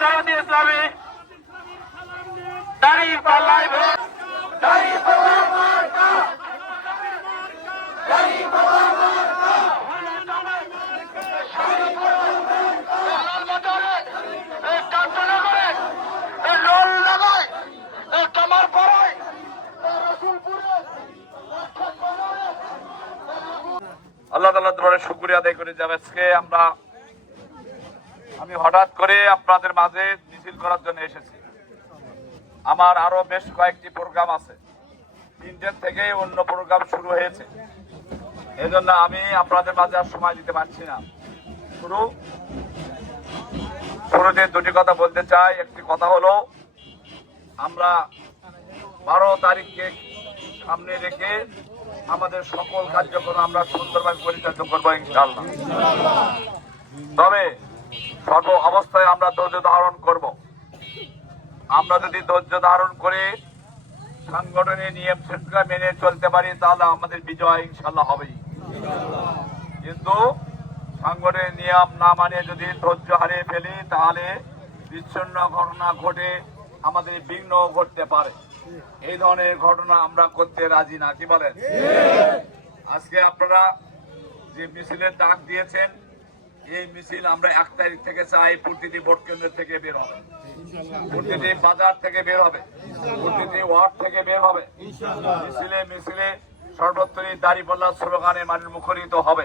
জামাতে ইসলামী দাঁড়িপাল্লায় ভোট, দাঁড়িপাল্লা মার্কা, দাঁড়িপাল্লা মার্কা, আল্লাহ তাআলার দরবারে শুকরিয়া আদায় করে যাব। আজকে আমি হঠাৎ করে আপনাদের মাঝে মিছিল করার জন্য এসেছি। আমার আরো বেশ কয়েকটি প্রোগ্রাম আছে, 3টা থেকে অন্য প্রোগ্রাম শুরু হয়েছে, এজন্য আমি আপনাদের মাঝে আর সময় দিতে পারছি না। শুরুতে দুটি কথা বলতে চাই। একটি কথা হলো, আমরা 12 তারিখকে সামনে রেখে আমাদের সকল কার্যক্রম আমরা সুন্দরভাবে পরিচালিত করবো ইনশাআল্লাহ। তবে সর্ব অবস্থায় আমরা ধৈর্য ধারণ করব। আমরা যদি ধৈর্য ধারণ করে সাংগঠনিক নিয়ম শৃঙ্খলা মেনে চলতে পারি তাহলে আমাদের বিজয় ইনশাআল্লাহ হবেই। কিন্তু সাংগঠনিক নিয়ম না মানে যদি ধৈর্য হারিয়ে ফেলি তাহলে বিচ্ছিন্ন ঘটনা ঘটে আমাদের বিঘ্ন ঘটতে পারে। এই ধরনের ঘটনা আমরা করতে রাজি না, কি বলেন? আজকে আপনারা যে মিছিলের ডাক দিয়েছেন, এই মিছিল আমরা 1 তারিখ থেকে চাই প্রতিটি ভোট কেন্দ্র থেকে বের হবে, প্রতিটি বাজার থেকে বের হবে, প্রতিটি ওয়ার্ড থেকে বের হবে। মিছিলে মিছিলে সর্বত্রই দাঁড়িপাল্লা স্লোগানে মানুষ মুখরিত হবে।